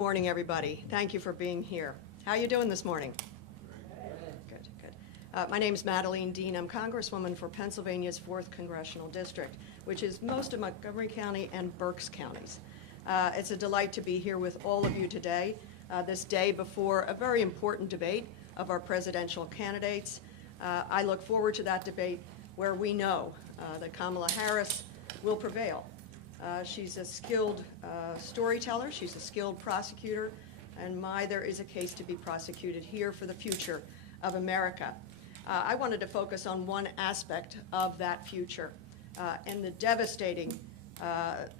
Morning, everybody. Thank you for being here. How are you doing this morning? Good, good. My name is Madeline Dean. I'm Congresswoman for Pennsylvania's 4th Congressional District, which is most of Montgomery County and Berks counties. It's a delight to be here with all of you today, this day before a very important debate of our presidential candidates. I look forward to that debate where we know that Kamala Harris will prevail. She's a skilled storyteller, she's a skilled prosecutor, and there is a case to be prosecuted here for the future of America. I wanted to focus on one aspect of that future and the devastating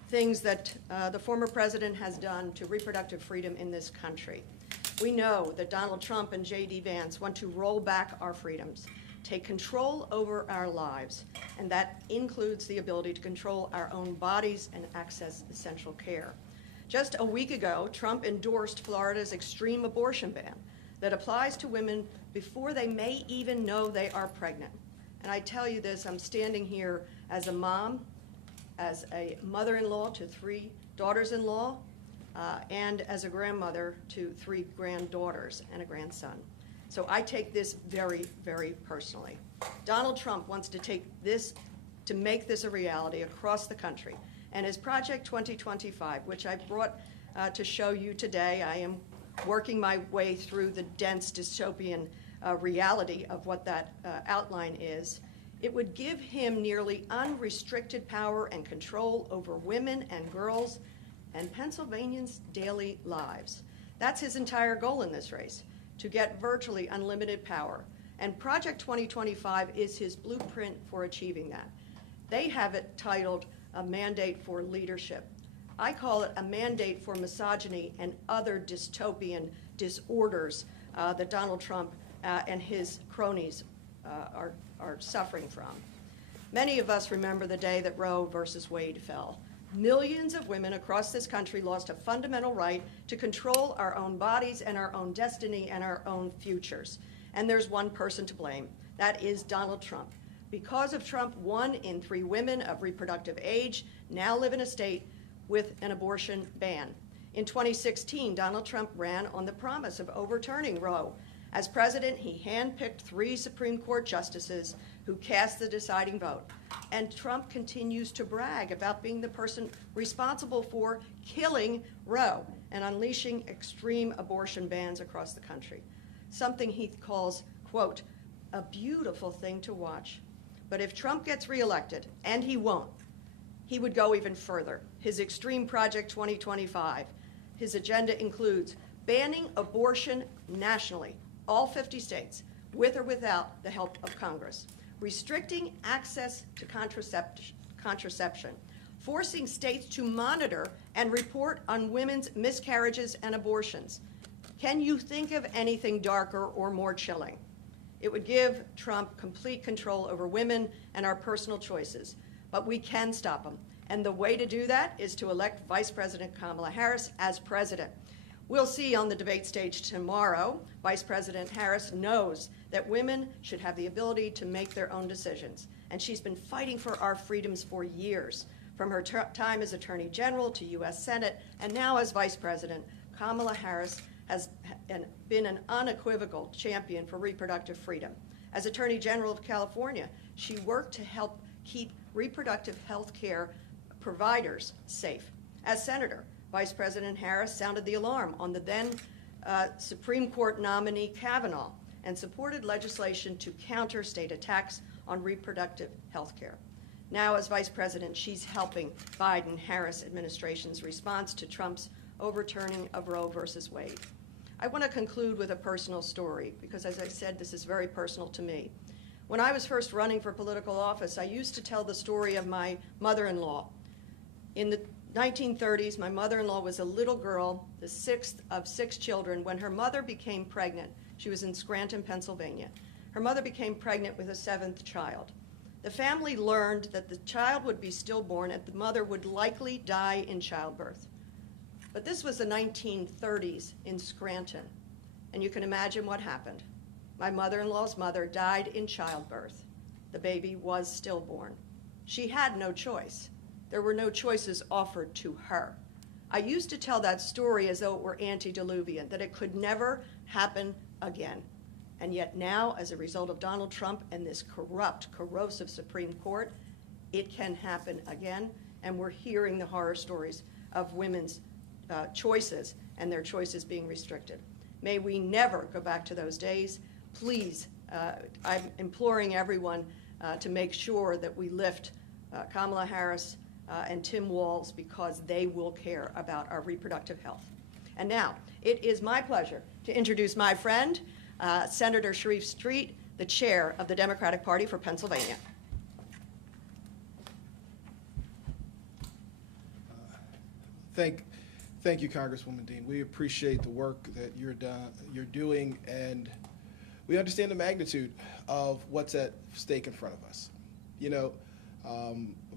things that the former president has done to reproductive freedom in this country. We know that Donald Trump and J.D. Vance want to roll back our freedoms, take control over our lives, and that includes the ability to control our own bodies and access essential care. Just a week ago, Trump endorsed Florida's extreme abortion ban that applies to women before they may even know they are pregnant. And I tell you this, I'm standing here as a mom, as a mother-in-law to 3 daughters-in-law, and as a grandmother to 3 granddaughters and a grandson. So I take this very, very personally. Donald Trump wants to make this a reality across the country. And his Project 2025, which I brought to show you today, I am working my way through the dense dystopian reality of what that outline is. It would give him nearly unrestricted power and control over women and girls and Pennsylvanians' daily lives. That's his entire goal in this race, to get virtually unlimited power. And Project 2025 is his blueprint for achieving that. They have it titled A Mandate for Leadership. I call it a mandate for misogyny and other dystopian disorders that Donald Trump and his cronies are suffering from. Many of us remember the day that Roe versus Wade fell. Millions of women across this country lost a fundamental right to control our own bodies and our own destiny and our own futures. And there's one person to blame. That is Donald Trump. Because of Trump, 1 in 3 women of reproductive age now live in a state with an abortion ban. In 2016, Donald Trump ran on the promise of overturning Roe. As president, he handpicked 3 Supreme Court justices who cast the deciding vote. And Trump continues to brag about being the person responsible for killing Roe and unleashing extreme abortion bans across the country. Something he calls, quote, a beautiful thing to watch. But if Trump gets reelected, and he won't, he would go even further. His Extreme Project 2025, his agenda includes banning abortion nationally, all 50 states, with or without the help of Congress, restricting access to contraception, forcing states to monitor and report on women's miscarriages and abortions. Can you think of anything darker or more chilling? It would give Trump complete control over women and our personal choices, but we can stop him. And the way to do that is to elect Vice President Kamala Harris as president. We'll see on the debate stage tomorrow, Vice President Harris knows that women should have the ability to make their own decisions. And she's been fighting for our freedoms for years. From her time as Attorney General to U.S. Senate, and now as Vice President, Kamala Harris has been an unequivocal champion for reproductive freedom. As Attorney General of California, she worked to help keep reproductive health care providers safe. As Senator, Vice President Harris sounded the alarm on the then Supreme Court nominee Kavanaugh and supported legislation to counter state attacks on reproductive health care. Now, as Vice President, she's helping Biden-Harris administration's response to Trump's overturning of Roe versus Wade. I want to conclude with a personal story because, as I said, this is very personal to me. When I was first running for political office, I used to tell the story of my mother-in-law. In the 1930s, my mother-in-law was a little girl, the 6th of 6 children, when her mother became pregnant. She was in Scranton, Pennsylvania. Her mother became pregnant with a 7th child. The family learned that the child would be stillborn and the mother would likely die in childbirth. But this was the 1930s in Scranton, and you can imagine what happened. My mother-in-law's mother died in childbirth. The baby was stillborn. She had no choice. There were no choices offered to her. I used to tell that story as though it were antediluvian, that it could never happen again. And yet now, as a result of Donald Trump and this corrupt, corrosive Supreme Court, it can happen again. And we're hearing the horror stories of women's choices and their choices being restricted. May we never go back to those days. Please, I'm imploring everyone to make sure that we lift Kamala Harris and Tim Walz, because they will care about our reproductive health. And now, it is my pleasure to introduce my friend, Senator Sharif Street, the chair of the Democratic Party for Pennsylvania. Thank you, Congresswoman Dean. We appreciate the work that you're doing, and we understand the magnitude of what's at stake in front of us. You know,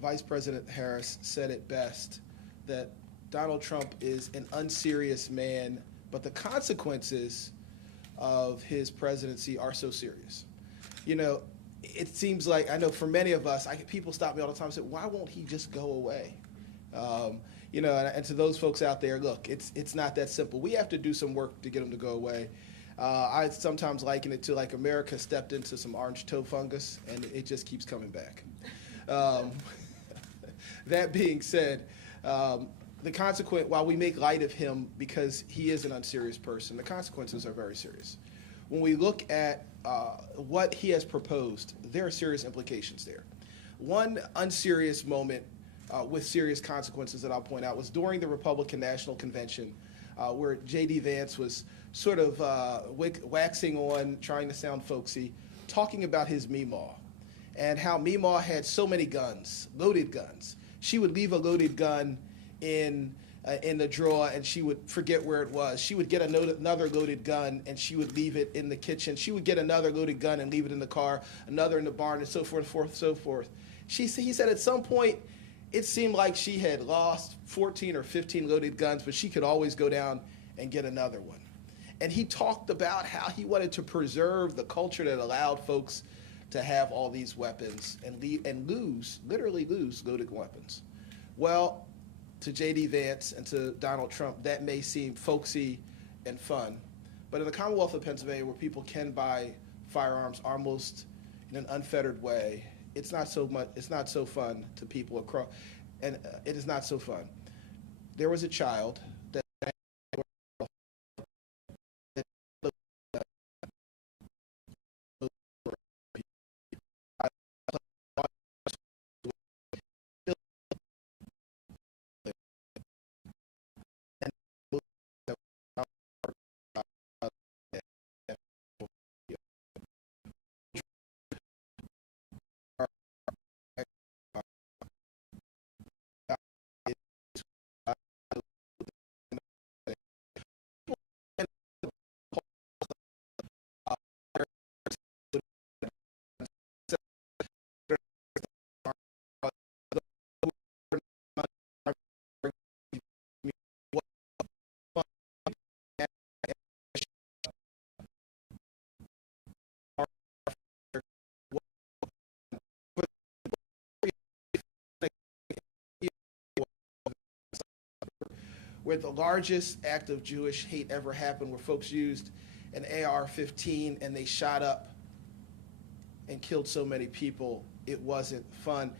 Vice President Harris said it best, that Donald Trump is an unserious man, but the consequences of his presidency are so serious. You know, it seems like, I know for many of us, people stop me all the time and say, why won't he just go away? You know, and to those folks out there, look, it's not that simple. We have to do some work to get him to go away. I sometimes liken it to like America stepped into some orange toe fungus, and it just keeps coming back. That being said, the consequence, while we make light of him because he is an unserious person, the consequences are very serious. When we look at what he has proposed, there are serious implications there. One unserious moment with serious consequences that I'll point out was during the Republican National Convention, where J.D. Vance was sort of waxing on, trying to sound folksy, talking about his Meemaw and how Meemaw had so many guns, loaded guns. She would leave a loaded gun in the drawer, and she would forget where it was. She would get another loaded gun, and she would leave it in the kitchen. She would get another loaded gun and leave it in the car, another in the barn, and so forth, so forth. He said at some point, it seemed like she had lost 14 or 15 loaded guns, but she could always go down and get another one. And he talked about how he wanted to preserve the culture that allowed folks to have all these weapons and literally lose loaded weapons. Well, to J.D. Vance and to Donald Trump, that may seem folksy and fun, but in the Commonwealth of Pennsylvania, where people can buy firearms almost in an unfettered way, it's not so fun to people across, and it is not so fun. There was a child that where the largest act of Jewish hate ever happened, where folks used an AR-15 and they shot up and killed so many people, it wasn't fun.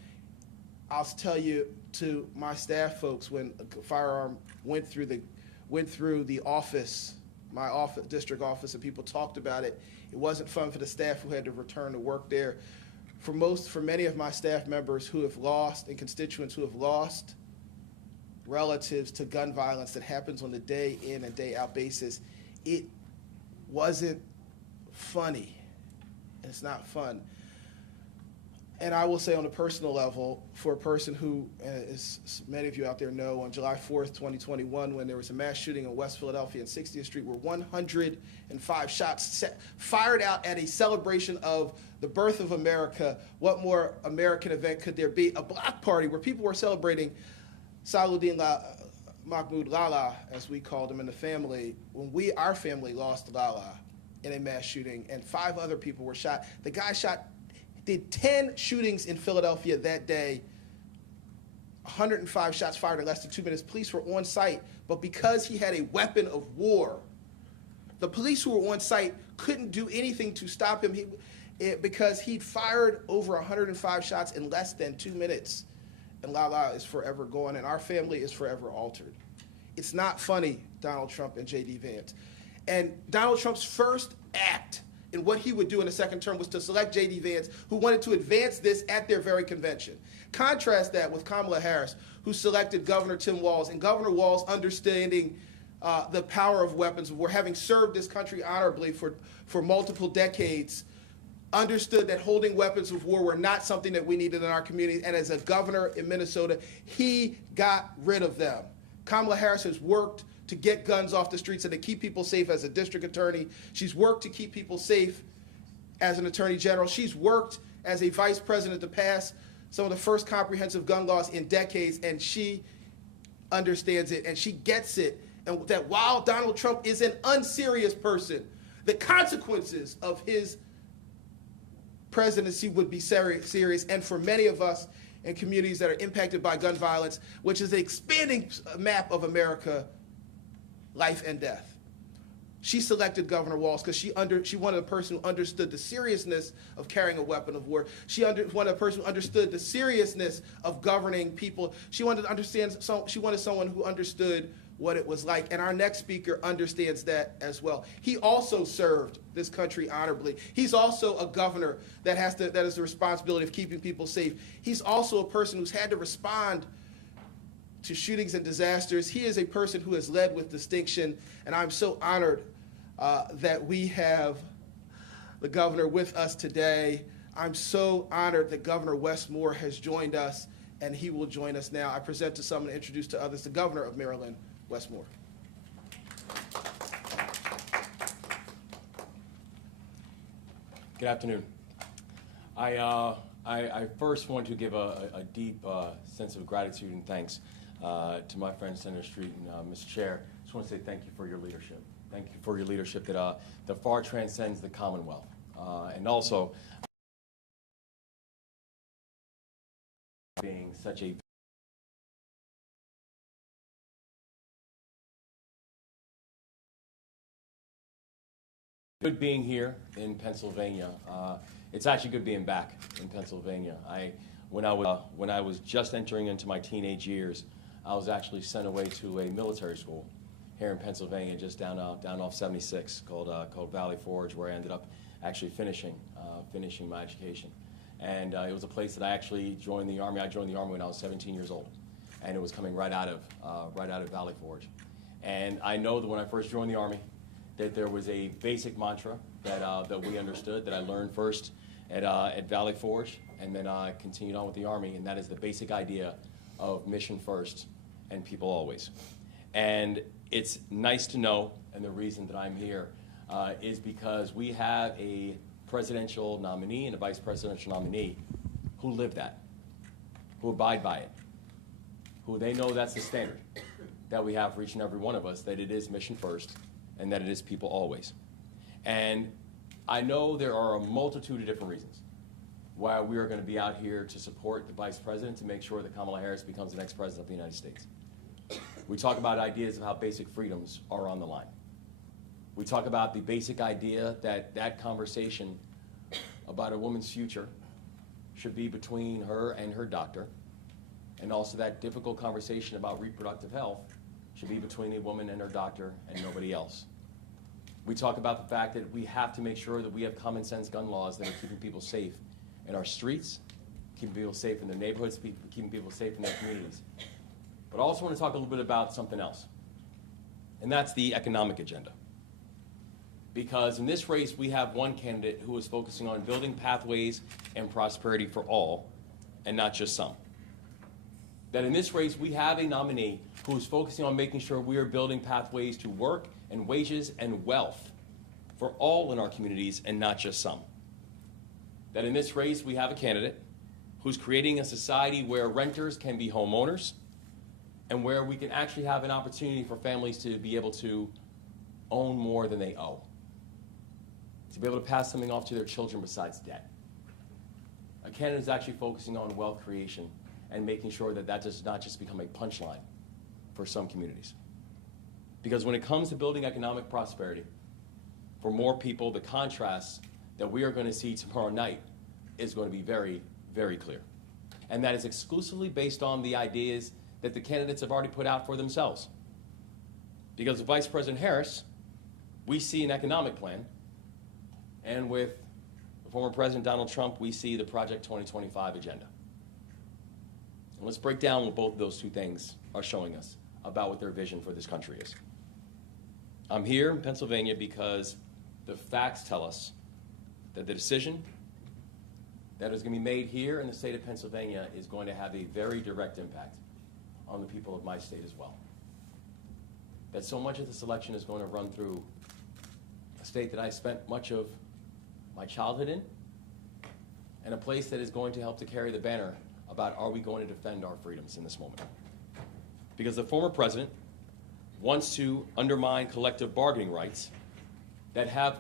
I'll tell you, to my staff folks, when a firearm went through the office, my office, district office, and people talked about it, it wasn't fun for the staff who had to return to work there. For many of my staff members who have lost, and constituents who have lost relatives to gun violence that happens on a day in and day out basis, it wasn't funny. It's not fun. And I will say on a personal level, for a person who, as many of you out there know, on July 4th, 2021, when there was a mass shooting in West Philadelphia and 60th Street where 105 shots fired out at a celebration of the birth of America, what more American event could there be? A block party where people were celebrating Salahuddin Mahmoud Lala, as we called him in the family, when our family lost Lala in a mass shooting, and 5 other people were shot. The guy did 10 shootings in Philadelphia that day, 105 shots fired in less than 2 minutes. Police were on site, but because he had a weapon of war, the police who were on site couldn't do anything to stop him because he'd fired over 105 shots in less than 2 minutes. And Lala is forever gone, and our family is forever altered. It's not funny, Donald Trump and J.D. Vance. And Donald Trump's first act in what he would do in the second term was to select J.D. Vance, who wanted to advance this at their very convention. Contrast that with Kamala Harris, who selected Governor Tim Walz, and Governor Walz, understanding the power of weapons of war, having served this country honorably for multiple decades, understood that holding weapons of war were not something that we needed in our community, and as a governor in Minnesota, he got rid of them. Kamala Harris has worked to get guns off the streets and to keep people safe as a district attorney. She's worked to keep people safe as an attorney general. She's worked as a vice president to pass some of the first comprehensive gun laws in decades, and she understands it, and she gets it, and that while Donald Trump is an unserious person, the consequences of his presidency would be serious, and for many of us in communities that are impacted by gun violence, which is an expanding map of America, life and death. She selected Governor Walz because she wanted a person who understood the seriousness of carrying a weapon of war. She wanted a person who understood the seriousness of governing people. She wanted someone who understood what it was like. And our next speaker understands that as well. He also served this country honorably. He's also a governor that has the responsibility of keeping people safe. He's also a person who's had to respond to shootings and disasters. He is a person who has led with distinction, and I'm so honored that we have the governor with us today. I'm so honored that Governor Wes Moore has joined us, and he will join us now. I present to some and introduce to others the Governor of Maryland, Wes Moore. Good afternoon. I first want to give a deep sense of gratitude and thanks to my friend Senator Street and Mr. Chair. I just want to say thank you for your leadership. Thank you for your leadership that far transcends the Commonwealth. And also being such a good being here in Pennsylvania. It's actually good being back in Pennsylvania. When I was just entering into my teenage years, I was actually sent away to a military school here in Pennsylvania, just down off 76, called Valley Forge, where I ended up actually finishing my education. And it was a place that I actually joined the Army. I joined the Army when I was 17 years old, and it was coming right out of Valley Forge. And I know that when I first joined the Army, that there was a basic mantra that we understood, that I learned first at Valley Forge, and then I continued on with the Army, and that is the basic idea of mission first and people always. And it's nice to know, and the reason that I'm here is because we have a presidential nominee and a vice presidential nominee who live that, who abide by it, who they know that's the standard that we have for each and every one of us, that it is mission first and that it is people always. And I know there are a multitude of different reasons why we are going to be out here to support the vice president to make sure that Kamala Harris becomes the next president of the United States. We talk about ideas of how basic freedoms are on the line. We talk about the basic idea that that conversation about a woman's future should be between her and her doctor, and also that difficult conversation about reproductive health should be between a woman and her doctor and nobody else. We talk about the fact that we have to make sure that we have common sense gun laws that are keeping people safe in our streets, keeping people safe in their neighborhoods, keeping people safe in their communities. But I also want to talk a little bit about something else, and that's the economic agenda. Because in this race, we have one candidate who is focusing on building pathways and prosperity for all, and not just some. That in this race, we have a nominee who is focusing on making sure we are building pathways to work and wages and wealth for all in our communities and not just some. That in this race, we have a candidate who's creating a society where renters can be homeowners and where we can actually have an opportunity for families to be able to own more than they owe, to be able to pass something off to their children besides debt. A candidate is actually focusing on wealth creation and making sure that that does not just become a punchline for some communities. Because when it comes to building economic prosperity for more people, the contrast that we are going to see tomorrow night is going to be very, very clear. And that is exclusively based on the ideas that the candidates have already put out for themselves. Because with Vice President Harris, we see an economic plan, and with former President Donald Trump, we see the Project 2025 agenda. And let's break down what both of those two things are showing us about what their vision for this country is. I'm here in Pennsylvania because the facts tell us that the decision that is going to be made here in the state of Pennsylvania is going to have a very direct impact on the people of my state as well. That so much of this election is going to run through a state that I spent much of my childhood in, and a place that is going to help to carry the banner about, are we going to defend our freedoms in this moment? Because the former president wants to undermine collective bargaining rights that have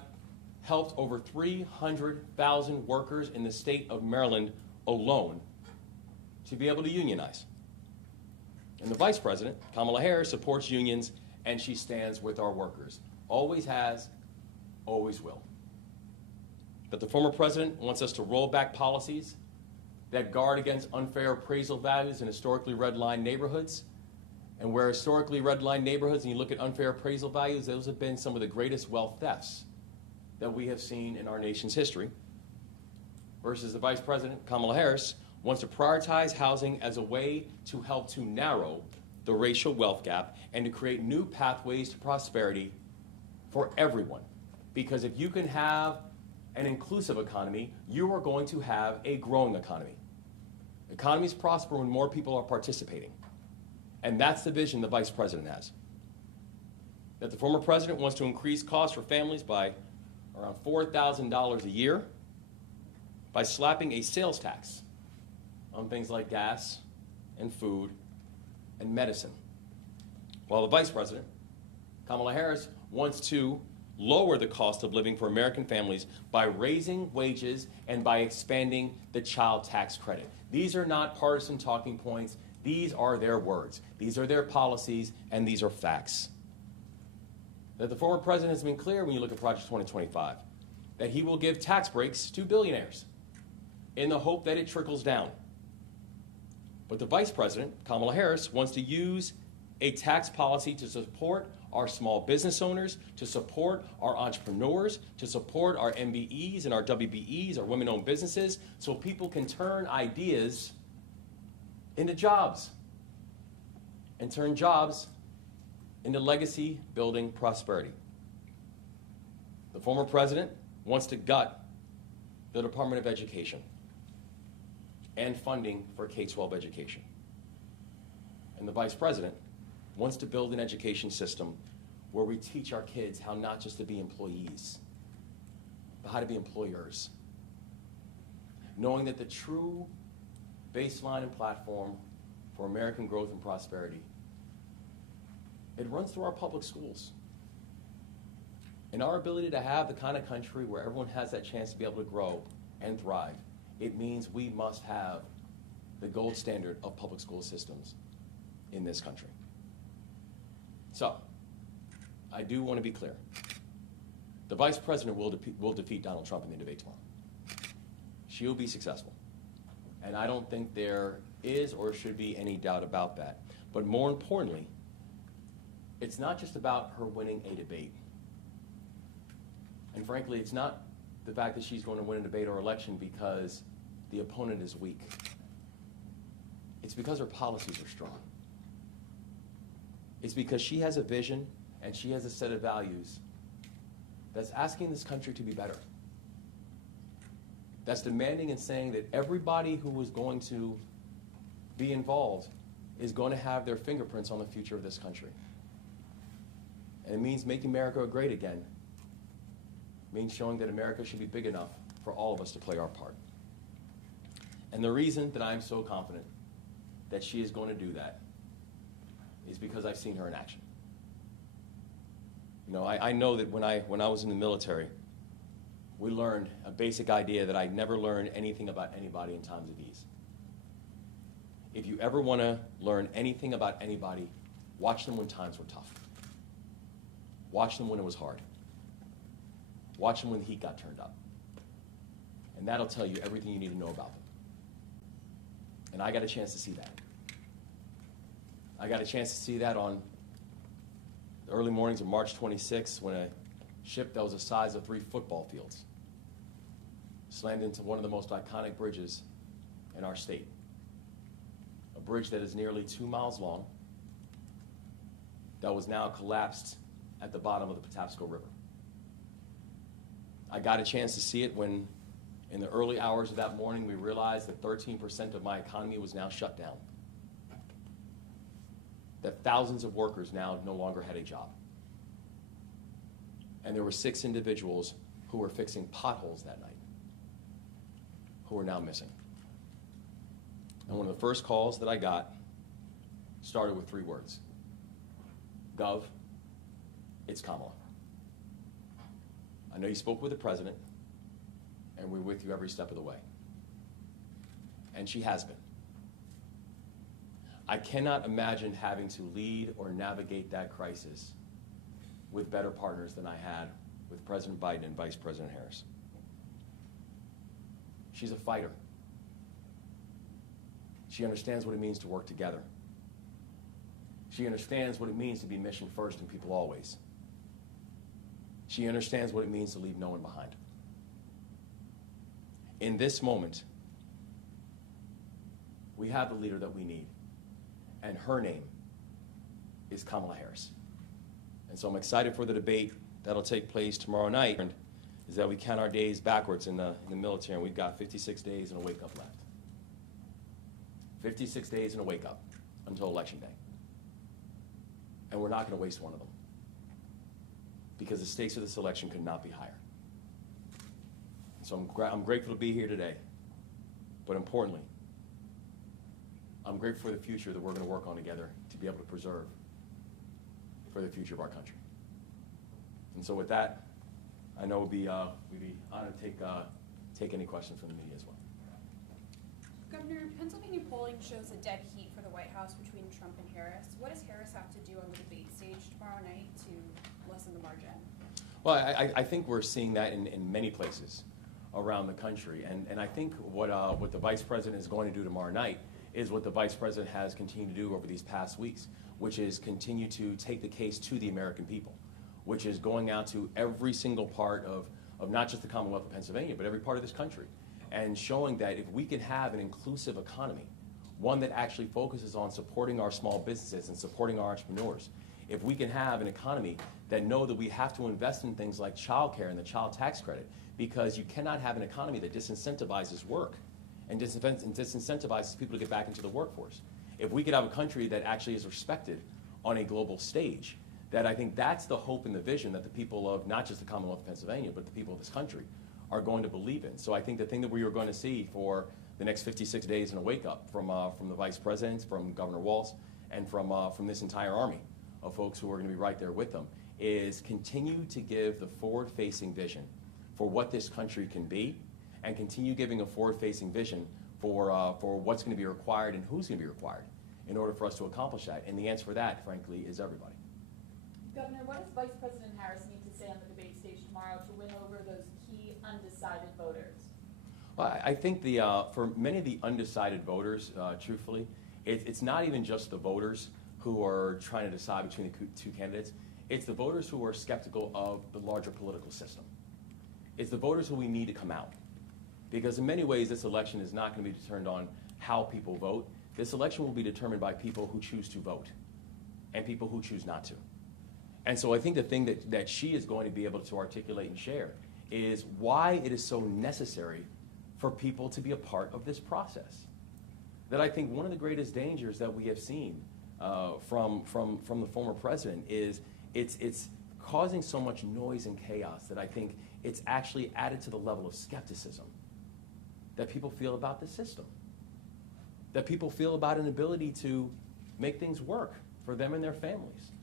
helped over 300,000 workers in the state of Maryland alone to be able to unionize. And the vice president, Kamala Harris, supports unions, and she stands with our workers. Always has, always will. But the former president wants us to roll back policies that guard against unfair appraisal values in historically redlined neighborhoods. And where historically redlined neighborhoods, and you look at unfair appraisal values, those have been some of the greatest wealth thefts that we have seen in our nation's history. Versus the vice president, Kamala Harris, wants to prioritize housing as a way to help to narrow the racial wealth gap and to create new pathways to prosperity for everyone. Because if you can have an inclusive economy, you are going to have a growing economy. Economies prosper when more people are participating. And that's the vision the vice president has. That the former president wants to increase costs for families by around $4,000 a year by slapping a sales tax on things like gas and food and medicine. While the vice president, Kamala Harris, wants to lower the cost of living for American families by raising wages and by expanding the child tax credit. These are not partisan talking points. These are their words. These are their policies, and these are facts. That the former president has been clear when you look at Project 2025, that he will give tax breaks to billionaires in the hope that it trickles down. But the vice president, Kamala Harris, wants to use a tax policy to support our small business owners, to support our entrepreneurs, to support our MBEs and our WBEs, our women-owned businesses, so people can turn ideas into jobs and turn jobs into legacy-building prosperity. The former president wants to gut the Department of Education and funding for K-12 education. And the vice president wants to build an education system where we teach our kids how not just to be employees, but how to be employers. Knowing that the true baseline and platform for American growth and prosperity, it runs through our public schools. And our ability to have the kind of country where everyone has that chance to be able to grow and thrive, it means we must have the gold standard of public school systems in this country. So, I do want to be clear. The vice president will defeat Donald Trump in the debate tomorrow. She will be successful. And I don't think there is or should be any doubt about that. But more importantly, it's not just about her winning a debate. And frankly, it's not the fact that she's going to win a debate or election because the opponent is weak. It's because her policies are strong. It's because she has a vision and she has a set of values that's asking this country to be better. That's demanding and saying that everybody who is going to be involved is going to have their fingerprints on the future of this country. And it means making America great again. It means showing that America should be big enough for all of us to play our part. And the reason that I'm so confident that she is going to do that is because I've seen her in action. You know, I know that when I was in the military, we learned a basic idea that I never learned anything about anybody in times of ease. if you ever want to learn anything about anybody, watch them when times were tough. Watch them when it was hard. Watch them when the heat got turned up. And that'll tell you everything you need to know about them. And I got a chance to see that. I got a chance to see that on the early mornings of March 26th when a ship that was the size of 3 football fields slammed into one of the most iconic bridges in our state. A bridge that is nearly 2 miles long that was now collapsed at the bottom of the Patapsco River. I got a chance to see it when, in the early hours of that morning, we realized that 13% of my economy was now shut down. That thousands of workers now no longer had a job. And there were 6 individuals who were fixing potholes that night who are now missing. And one of the first calls that I got started with 3 words. Gov, it's Kamala. I know you spoke with the president, and we're with you every step of the way. And she has been. I cannot imagine having to lead or navigate that crisis with better partners than I had with President Biden and Vice President Harris. She's a fighter. She understands what it means to work together. She understands what it means to be mission first and people always. She understands what it means to leave no one behind. In this moment, we have the leader that we need, and her name is Kamala Harris. And so I'm excited for the debate that'll take place tomorrow night, is that we count our days backwards in the military, and we've got 56 days and a wake-up left. 56 days and a wake-up until Election Day. And we're not going to waste one of them, because the stakes of this election could not be higher. So I'm grateful to be here today, but importantly, I'm grateful for the future that we're going to work on together to be able to preserve for the future of our country. And so with that, I know we'd be honored to take any questions from the media as well. Governor, Pennsylvania polling shows a dead heat for the White House between Trump and Harris. What does Harris have to do on the debate stage tomorrow night to lessen the margin? Well, I think we're seeing that in many places around the country. And I think what the Vice President is going to do tomorrow night is what the Vice President has continued to do over these past weeks, which is continue to take the case to the American people, which is going out to every single part of not just the Commonwealth of Pennsylvania, but every part of this country, and showing that if we can have an inclusive economy, one that actually focuses on supporting our small businesses and supporting our entrepreneurs, if we can have an economy that know that we have to invest in things like child care and the child tax credit, because you cannot have an economy that disincentivizes work and disincentivizes people to get back into the workforce. If we could have a country that actually is respected on a global stage, that I think that's the hope and the vision that the people of not just the Commonwealth of Pennsylvania, but the people of this country are going to believe in. So I think the thing that we are going to see for the next 56 days in a wake-up from the Vice President, from Governor Walz, and from this entire army of folks who are going to be right there with them is continue to give the forward-facing vision for what this country can be, and continue giving a forward-facing vision for what's going to be required and who's going to be required in order for us to accomplish that. And the answer for that, frankly, is everybody. Governor, what does Vice President Harris need to say on the debate stage tomorrow to win over those key undecided voters? Well, I think for many of the undecided voters, truthfully, it's not even just the voters who are trying to decide between the 2 candidates. It's the voters who are skeptical of the larger political system. It's the voters who we need to come out. Because in many ways, this election is not going to be determined on how people vote. This election will be determined by people who choose to vote and people who choose not to. And so I think the thing that she is going to be able to articulate and share is why it is so necessary for people to be a part of this process. That I think one of the greatest dangers that we have seen from the former president is it's causing so much noise and chaos that I think it's actually added to the level of skepticism that people feel about the system, that people feel about an ability to make things work for them and their families.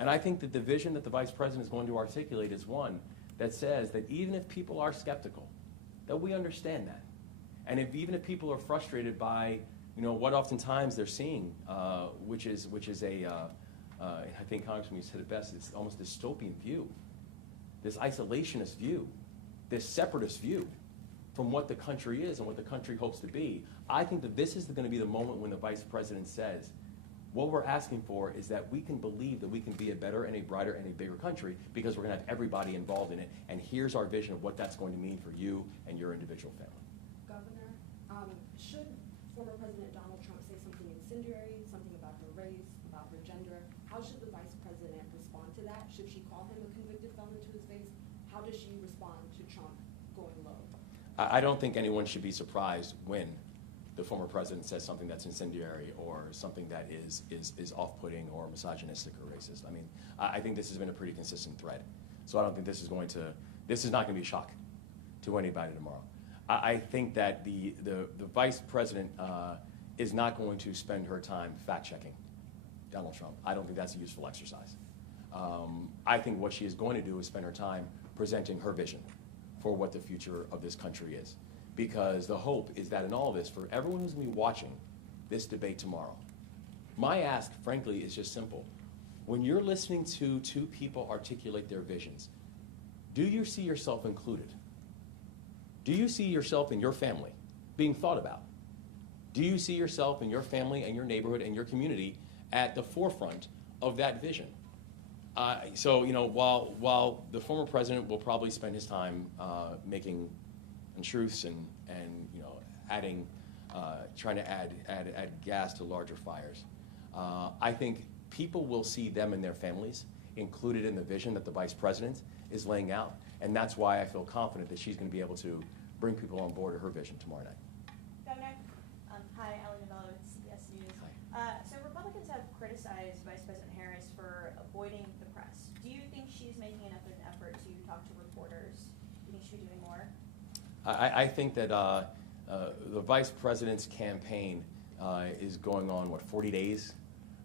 And I think that the vision that the Vice President is going to articulate is one that says that even if people are skeptical, that we understand that. And even if people are frustrated by what oftentimes they're seeing, which is I think, Congressman, you said it best, it's almost dystopian view, this isolationist view, this separatist view from what the country is and what the country hopes to be. I think that this is going to be the moment when the Vice President says, what we're asking for is that we can believe that we can be a better and a brighter and a bigger country because we're going to have everybody involved in it. And here's our vision of what that's going to mean for you and your individual family. Governor, should former President Donald Trump say something incendiary, something about her race, about her gender? How should the Vice President respond to that? Should she call him a convicted felon to his face? How does she respond to Trump going low? I don't think anyone should be surprised when the former president says something that's incendiary or something that is off-putting or misogynistic or racist. I mean, I think this has been a pretty consistent thread. So I don't think this is not going to be a shock to anybody tomorrow. I think that the vice president is not going to spend her time fact-checking Donald Trump. I don't think that's a useful exercise. I think what she is going to do is spend her time presenting her vision for what the future of this country is. Because the hope is that in all this, for everyone who's going to be watching this debate tomorrow, my ask, frankly, is just simple. When you're listening to two people articulate their visions, do you see yourself included? Do you see yourself and your family being thought about? Do you see yourself and your family and your neighborhood and your community at the forefront of that vision? So, while the former president will probably spend his time making untruths and adding, trying to add gas to larger fires, I think people will see them and their families included in the vision that the vice president is laying out, and that's why I feel confident that she's going to be able to bring people on board to her vision tomorrow night. Governor, hi, Ellen Novello with CBS News. So Republicans have criticized Vice President Harris for avoiding the press. Do you think she's making enough of an effort to talk to reporters? Do you think she should be doing more? I think that the vice president's campaign is going on, 40 days?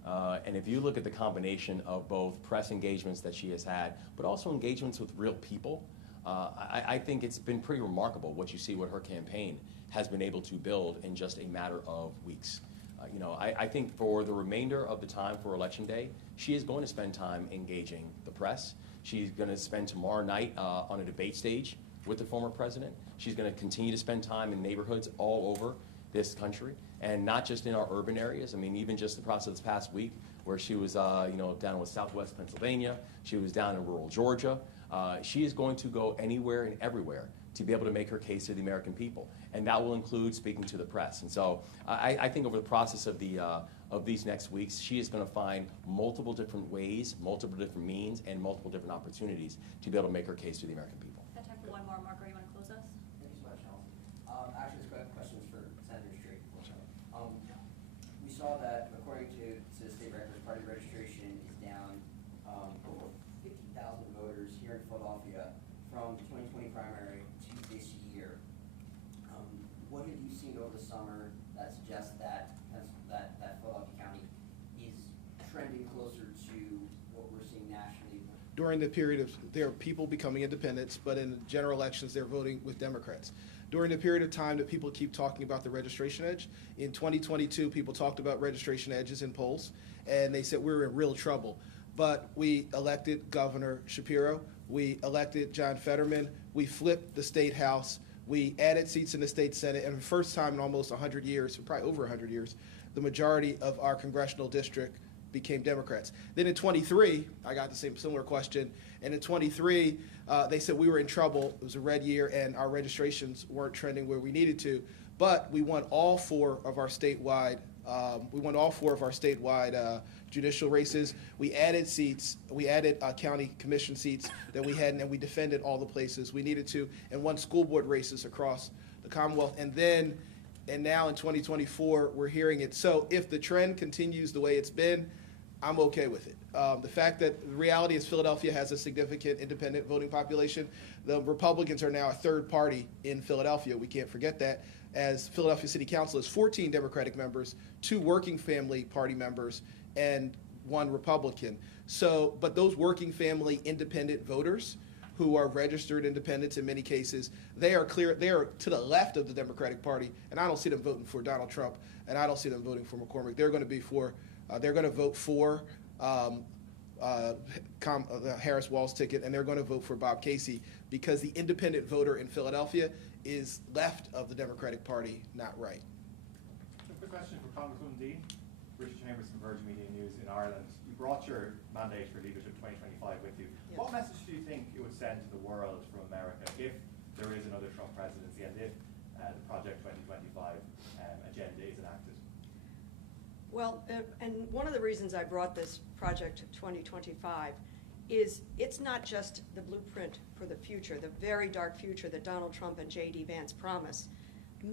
And if you look at the combination of both press engagements that she has had, but also engagements with real people, I think it's been pretty remarkable what you see what her campaign has been able to build in just a matter of weeks. I think for the remainder of the time for Election Day, she is going to spend time engaging the press. She's going to spend tomorrow night on a debate stage with the former president. She's going to continue to spend time in neighborhoods all over this country, and not just in our urban areas. I mean, even just the process this past week where she was, down with Southwest Pennsylvania, she was down in rural Georgia. She is going to go anywhere and everywhere to be able to make her case to the American people, and that will include speaking to the press. And so I think over the process of these next weeks, she is going to find multiple different ways, multiple different means, and multiple different opportunities to be able to make her case to the American people. Got time for one more. Marco, you want to close us? Thank you so much, Allison. Actually, this question is for Senator Sharif. We saw that, according to state records, party registration is down over 50,000 voters here in Philadelphia from the 2020 primary to this year. What have you seen over the summer that suggests that Philadelphia County is trending closer to what we're seeing nationally? During the period of there are people becoming independents, but in general elections they're voting with Democrats. During the period of time that people keep talking about the registration edge, in 2022 people talked about registration edges in polls, and they said we were in real trouble. But we elected Governor Shapiro, we elected John Fetterman, we flipped the state house, we added seats in the state senate, and for the first time in almost 100 years, probably over 100 years, the majority of our congressional district became Democrats. Then in 23, I got the same similar question, and in 23, they said we were in trouble. It was a red year, and our registrations weren't trending where we needed to. But we won all four of our statewide. Judicial races. We added seats. We added county commission seats that we had, and we defended all the places we needed to, and won school board races across the Commonwealth. And now in 2024, we're hearing it. So if the trend continues the way it's been, I'm okay with it. The fact that the reality is Philadelphia has a significant independent voting population. The Republicans are now a third party in Philadelphia. We can't forget that, as Philadelphia City Council has 14 Democratic members, 2 Working Family Party members, and 1 Republican. So, but those working family independent voters who are registered independents in many cases. They are to the left of the Democratic Party, and I don't see them voting for Donald Trump, and I don't see them voting for McCormick. They're going to be they're going to vote for the Harris-Walz ticket, and they're going to vote for Bob Casey because the independent voter in Philadelphia is left of the Democratic Party, not right. A quick question for Congresswoman Dean. Richard Chambers from Virgin Media News in Ireland. You brought your mandate for Leadership 2025 with you. Yes. What message do you think it would send to the world from America if there is another Trump presidency and if the Project 2025 agenda is enacted? Well, and one of the reasons I brought this Project 2025 is it's not just the blueprint for the future, the very dark future that Donald Trump and J.D. Vance promise.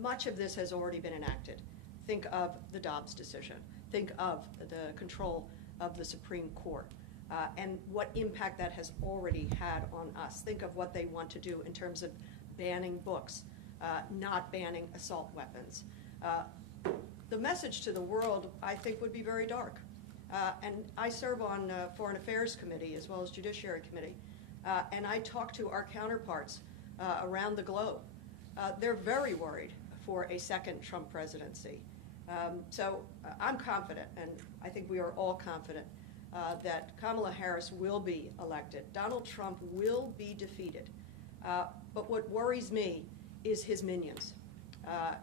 Much of this has already been enacted. Think of the Dobbs decision. Think of the control of the Supreme Court and what impact that has already had on us. Think of what they want to do in terms of banning books, not banning assault weapons. The message to the world, I think, would be very dark. And I serve on Foreign Affairs Committee as well as Judiciary Committee, and I talk to our counterparts around the globe. They're very worried for a second Trump presidency. So I'm confident, and I think we are all confident, that Kamala Harris will be elected. Donald Trump will be defeated. But what worries me is his minions.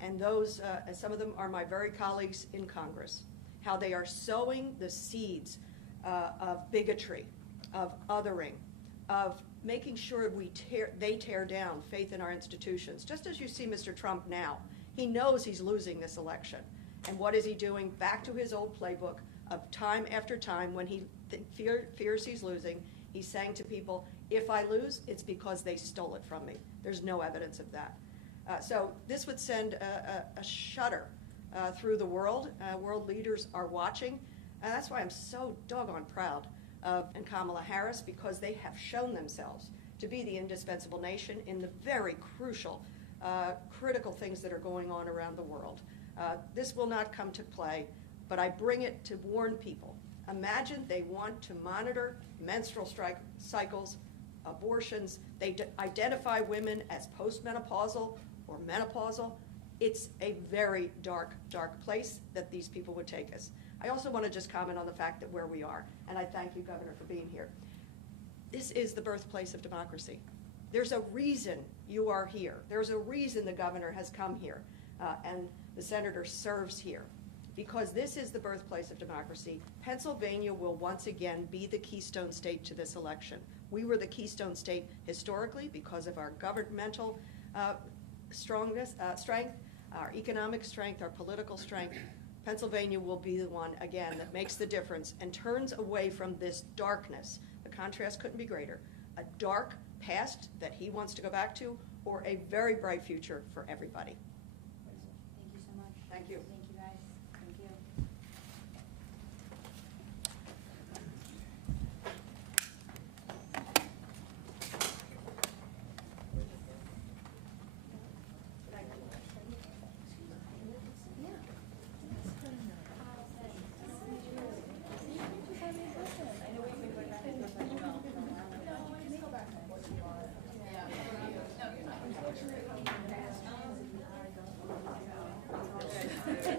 And those, some of them are my very colleagues in Congress, how they are sowing the seeds of bigotry, of othering, of making sure they tear down faith in our institutions. Just as you see Mr. Trump now, he knows he's losing this election. And what is he doing? Back to his old playbook of time after time when he fears he's losing, he's saying to people, if I lose, it's because they stole it from me. There's no evidence of that. So this would send a shudder through the world. World leaders are watching. And that's why I'm so doggone proud of Kamala Harris, because they have shown themselves to be the indispensable nation in the very crucial, critical things that are going on around the world. This will not come to play, but I bring it to warn people. Imagine they want to monitor menstrual cycles, abortions. They identify women as postmenopausal or menopausal. It's a very dark, dark place that these people would take us. I also want to just comment on the fact that where we are, and I thank you, Governor, for being here. This is the birthplace of democracy. There's a reason you are here. There's a reason the governor has come here and the senator serves here, because this is the birthplace of democracy. Pennsylvania will once again be the keystone state to this election. We were the keystone state historically because of our governmental strength, our economic strength, our political strength. Pennsylvania will be the one, again, that makes the difference and turns away from this darkness. The contrast couldn't be greater. A dark past that he wants to go back to, or a very bright future for everybody. Thank you so much. Thank you. Thank you, guys. Thank you.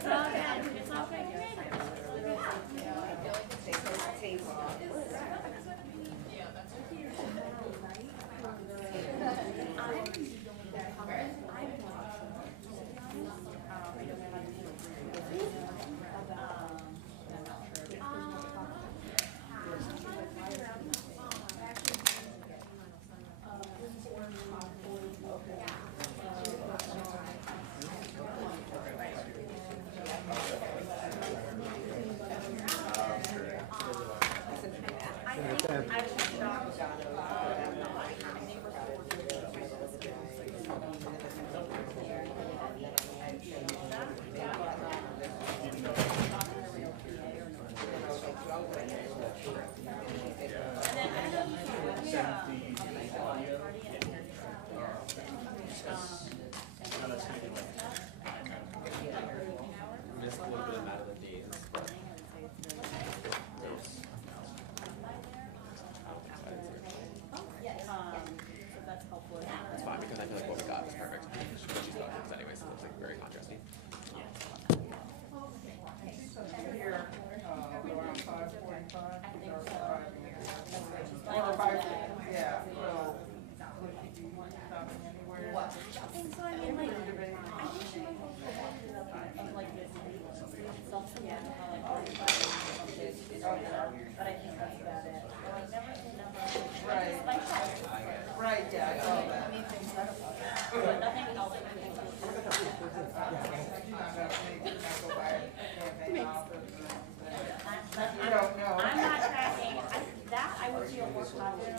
and I feel like what we got was perfect. She's both of us anyway, so it's like very contrasting. Here, around 5:45. Or about, yeah, well, would she be stopping anywhere? And so I mean, like, I think she might go for one of like this stuff, yeah, like, but I think that's about it. Like, never say never. Right. Like, Right, yeah, I saw that. but nothing else. You don't know. I'm not tracking, that I would feel more confident